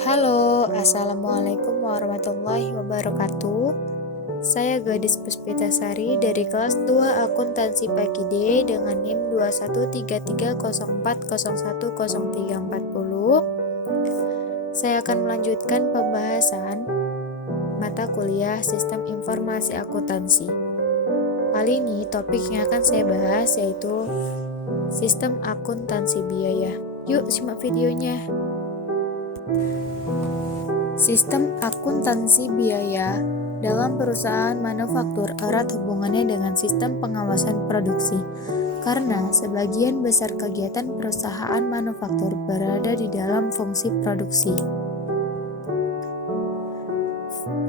Halo, Assalamualaikum warahmatullahi wabarakatuh. Saya Gadis Puspitasari dari kelas 2 Akuntansi Pagi D dengan NIM 213301010340. Saya akan melanjutkan pembahasan mata kuliah Sistem Informasi Akuntansi. Kali ini topik yang akan saya bahas yaitu Sistem Akuntansi Biaya. Yuk simak videonya. Sistem akuntansi biaya dalam perusahaan manufaktur erat hubungannya dengan sistem pengawasan produksi, karena sebagian besar kegiatan perusahaan manufaktur berada di dalam fungsi produksi.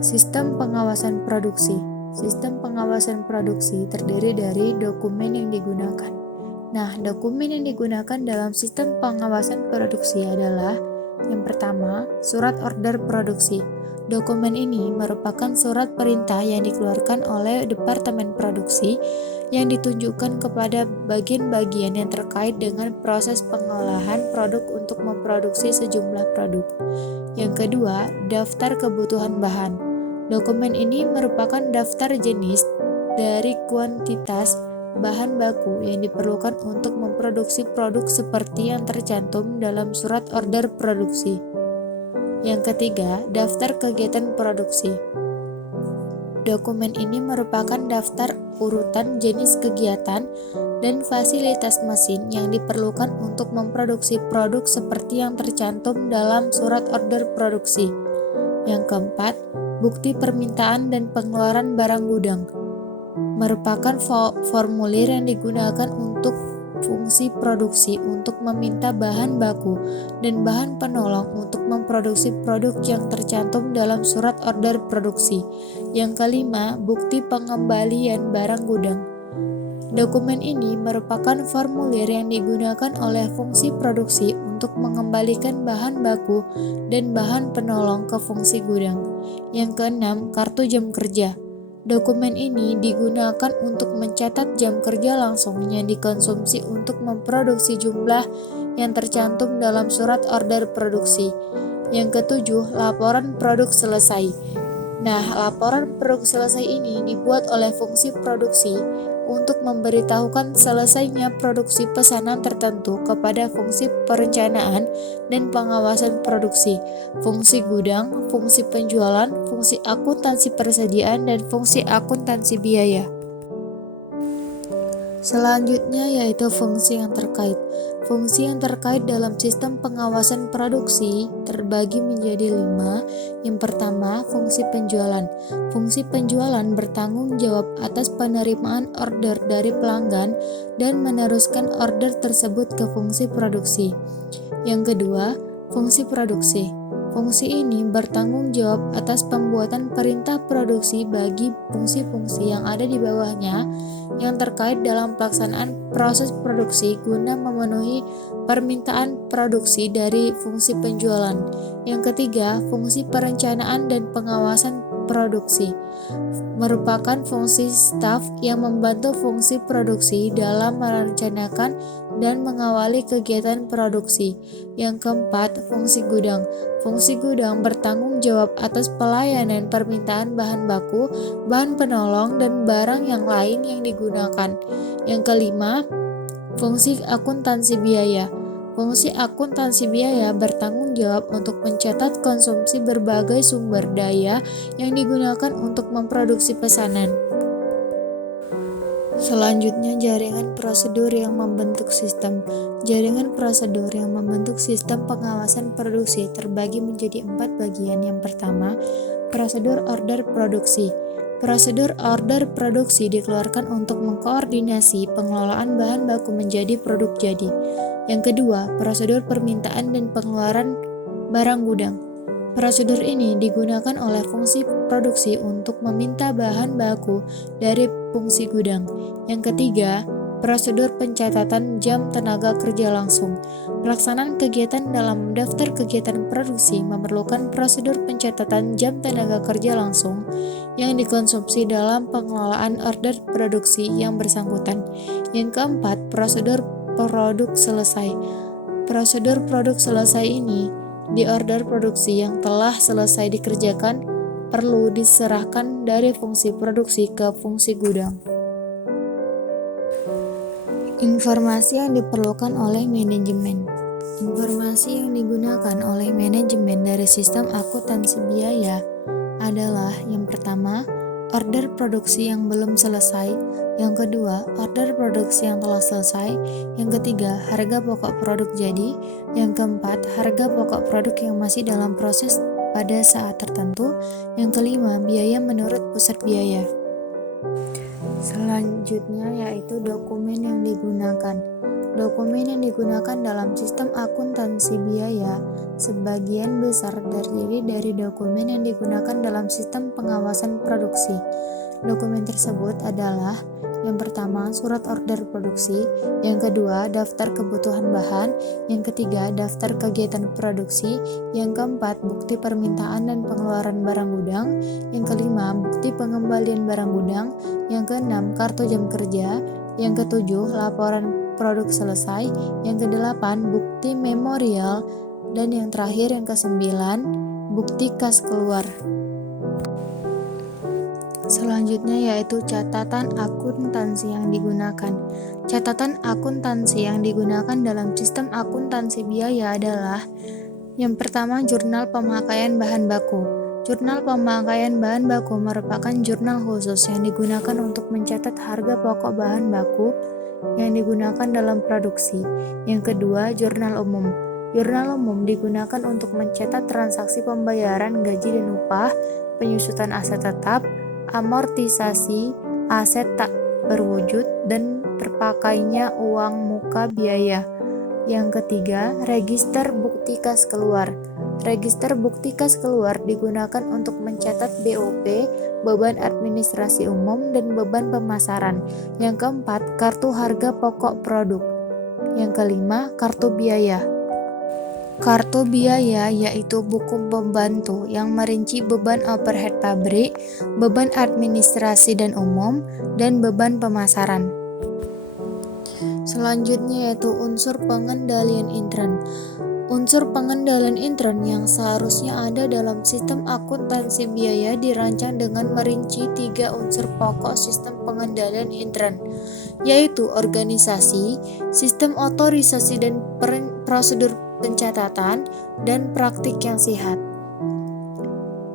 Sistem pengawasan produksi. Sistem pengawasan produksi terdiri dari dokumen yang digunakan. Nah, dokumen yang digunakan dalam sistem pengawasan produksi adalah yang pertama, surat order produksi. Dokumen ini merupakan surat perintah yang dikeluarkan oleh Departemen Produksi yang ditunjukkan kepada bagian-bagian yang terkait dengan proses pengolahan produk untuk memproduksi sejumlah produk. Yang kedua, daftar kebutuhan bahan. Dokumen ini merupakan daftar jenis dari kuantitas bahan baku yang diperlukan untuk memproduksi produk seperti yang tercantum dalam surat order produksi. Yang ketiga, daftar kegiatan produksi. Dokumen ini merupakan daftar urutan jenis kegiatan dan fasilitas mesin yang diperlukan untuk memproduksi produk seperti yang tercantum dalam surat order produksi. Yang keempat, bukti permintaan dan pengeluaran barang gudang. Merupakan formulir yang digunakan untuk fungsi produksi untuk meminta bahan baku dan bahan penolong untuk memproduksi produk yang tercantum dalam surat order produksi. Yang kelima, bukti pengembalian barang gudang. Dokumen ini merupakan formulir yang digunakan oleh fungsi produksi untuk mengembalikan bahan baku dan bahan penolong ke fungsi gudang. Yang keenam, kartu jam kerja. Dokumen ini digunakan untuk mencatat jam kerja langsung yang dikonsumsi untuk memproduksi jumlah yang tercantum dalam surat order produksi. Yang ketujuh, laporan produk selesai. Nah, laporan produk selesai ini dibuat oleh fungsi produksi untuk memberitahukan selesainya produksi pesanan tertentu kepada fungsi perencanaan dan pengawasan produksi, fungsi gudang, fungsi penjualan, fungsi akuntansi persediaan, dan fungsi akuntansi biaya. Selanjutnya yaitu fungsi yang terkait. Fungsi yang terkait dalam sistem pengawasan produksi terbagi menjadi 5. Yang pertama, fungsi penjualan. Fungsi penjualan bertanggung jawab atas penerimaan order dari pelanggan dan meneruskan order tersebut ke fungsi produksi. Yang kedua, fungsi produksi. Fungsi ini bertanggung jawab atas pembuatan perintah produksi bagi fungsi-fungsi yang ada di bawahnya yang terkait dalam pelaksanaan proses produksi guna memenuhi permintaan produksi dari fungsi penjualan. Yang ketiga, fungsi perencanaan dan pengawasan produksi. Merupakan fungsi staf yang membantu fungsi produksi dalam merencanakan dan mengawali kegiatan produksi. Yang keempat, fungsi gudang. Fungsi gudang bertanggung jawab atas pelayanan permintaan bahan baku, bahan penolong, dan barang yang lain yang digunakan. Yang kelima, fungsi akuntansi biaya. Fungsi akuntansi biaya bertanggung jawab untuk mencatat konsumsi berbagai sumber daya yang digunakan untuk memproduksi pesanan. Selanjutnya, jaringan prosedur yang membentuk sistem. Jaringan prosedur yang membentuk sistem pengawasan produksi terbagi menjadi 4 bagian. Yang pertama, prosedur order produksi. Prosedur order produksi dikeluarkan untuk mengkoordinasi pengelolaan bahan baku menjadi produk jadi. Yang kedua, prosedur permintaan dan pengeluaran barang gudang. Prosedur ini digunakan oleh fungsi produksi untuk meminta bahan baku dari fungsi gudang. Yang ketiga, prosedur pencatatan jam tenaga kerja langsung. Pelaksanaan kegiatan dalam daftar kegiatan produksi memerlukan prosedur pencatatan jam tenaga kerja langsung yang dikonsumsi dalam pengelolaan order produksi yang bersangkutan. Yang keempat, prosedur produk selesai. Prosedur produk selesai ini di order produksi yang telah selesai dikerjakan perlu diserahkan dari fungsi produksi ke fungsi gudang. Informasi yang diperlukan oleh manajemen. Informasi yang digunakan oleh manajemen dari sistem akuntansi biaya adalah yang pertama, order produksi yang belum selesai, yang kedua, order produksi yang telah selesai, yang ketiga, harga pokok produk jadi, yang keempat, harga pokok produk yang masih dalam proses pada saat tertentu, yang kelima, biaya menurut pusat biaya. Selanjutnya yaitu dokumen yang digunakan. Dokumen yang digunakan dalam sistem akuntansi biaya sebagian besar terdiri dari dokumen yang digunakan dalam sistem pengawasan produksi. Dokumen tersebut adalah yang pertama, surat order produksi, yang kedua, daftar kebutuhan bahan, yang ketiga, daftar kegiatan produksi, yang keempat, bukti permintaan dan pengeluaran barang gudang, yang kelima, bukti pengembalian barang gudang, yang keenam, kartu jam kerja, yang ketujuh, laporan produk selesai, yang kedelapan, bukti memorial, dan yang terakhir yang kesembilan, bukti kas keluar. Selanjutnya yaitu catatan akuntansi yang digunakan. Catatan akuntansi yang digunakan dalam sistem akuntansi biaya adalah yang pertama, jurnal pemakaian bahan baku. Jurnal pemakaian bahan baku merupakan jurnal khusus yang digunakan untuk mencatat harga pokok bahan baku yang digunakan dalam produksi. Yang kedua, jurnal umum. Jurnal umum digunakan untuk mencatat transaksi pembayaran gaji dan upah, penyusutan aset tetap, amortisasi aset tak berwujud, dan terpakainya uang muka biaya. Yang ketiga, register bukti kas keluar. Register bukti kas keluar digunakan untuk mencatat BOP, beban administrasi umum, dan beban pemasaran. Yang keempat, kartu harga pokok produk. Yang kelima, kartu biaya. Kartu biaya yaitu buku pembantu yang merinci beban overhead pabrik, beban administrasi dan umum, dan beban pemasaran. Selanjutnya yaitu unsur pengendalian intern. Unsur pengendalian intern yang seharusnya ada dalam sistem akuntansi biaya dirancang dengan merinci 3 unsur pokok sistem pengendalian intern, yaitu organisasi, sistem otorisasi dan prosedur pencatatan, dan praktik yang sehat.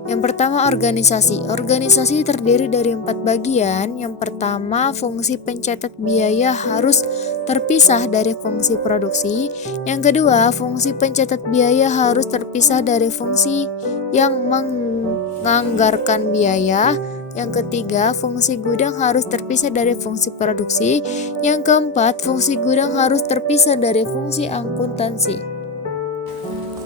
Yang pertama, organisasi. Organisasi terdiri dari 4 bagian. Yang pertama, fungsi pencatat biaya harus terpisah dari fungsi produksi. Yang kedua, fungsi pencatat biaya harus terpisah dari fungsi yang menganggarkan biaya. Yang ketiga, fungsi gudang harus terpisah dari fungsi produksi. Yang keempat, fungsi gudang harus terpisah dari fungsi akuntansi.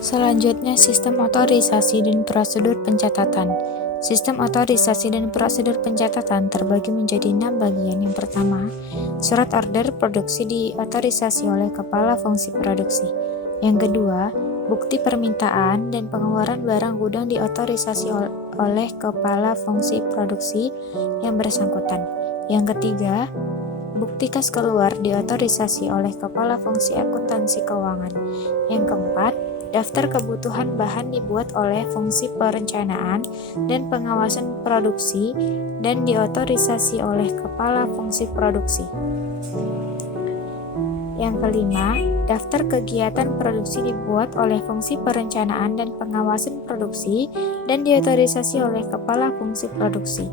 Selanjutnya, sistem otorisasi dan prosedur pencatatan. Sistem otorisasi dan prosedur pencatatan terbagi menjadi 6 bagian. Yang pertama, surat order produksi diotorisasi oleh kepala fungsi produksi. Yang kedua, bukti permintaan dan pengeluaran barang gudang diotorisasi oleh kepala fungsi produksi yang bersangkutan. Yang ketiga, bukti kas keluar diotorisasi oleh kepala fungsi akuntansi keuangan. Yang keempat, daftar kebutuhan bahan dibuat oleh fungsi perencanaan dan pengawasan produksi dan diotorisasi oleh kepala fungsi produksi. Yang kelima, daftar kegiatan produksi dibuat oleh fungsi perencanaan dan pengawasan produksi dan diotorisasi oleh kepala fungsi produksi.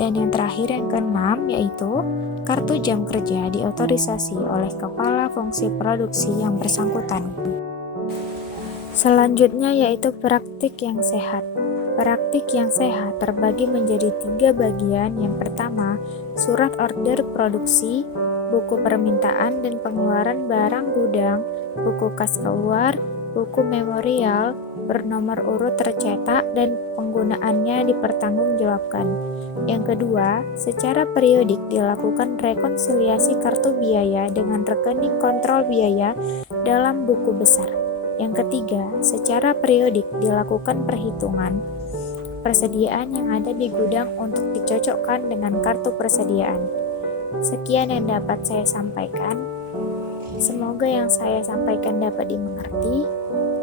Dan yang terakhir, yang keenam, yaitu kartu jam kerja diotorisasi oleh kepala fungsi produksi yang bersangkutan. Selanjutnya yaitu praktik yang sehat. Praktik yang sehat terbagi menjadi 3 bagian. Yang pertama, surat order produksi, buku permintaan dan pengeluaran barang gudang, buku kas keluar, buku memorial, bernomor urut tercetak dan penggunaannya dipertanggungjawabkan. Yang kedua, secara periodik dilakukan rekonsiliasi kartu biaya dengan rekening kontrol biaya dalam buku besar. Yang ketiga, secara periodik dilakukan perhitungan persediaan yang ada di gudang untuk dicocokkan dengan kartu persediaan. Sekian yang dapat saya sampaikan. Semoga yang saya sampaikan dapat dimengerti.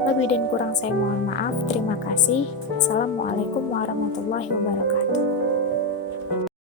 Lebih dan kurang saya mohon maaf. Terima kasih. Assalamualaikum warahmatullahi wabarakatuh.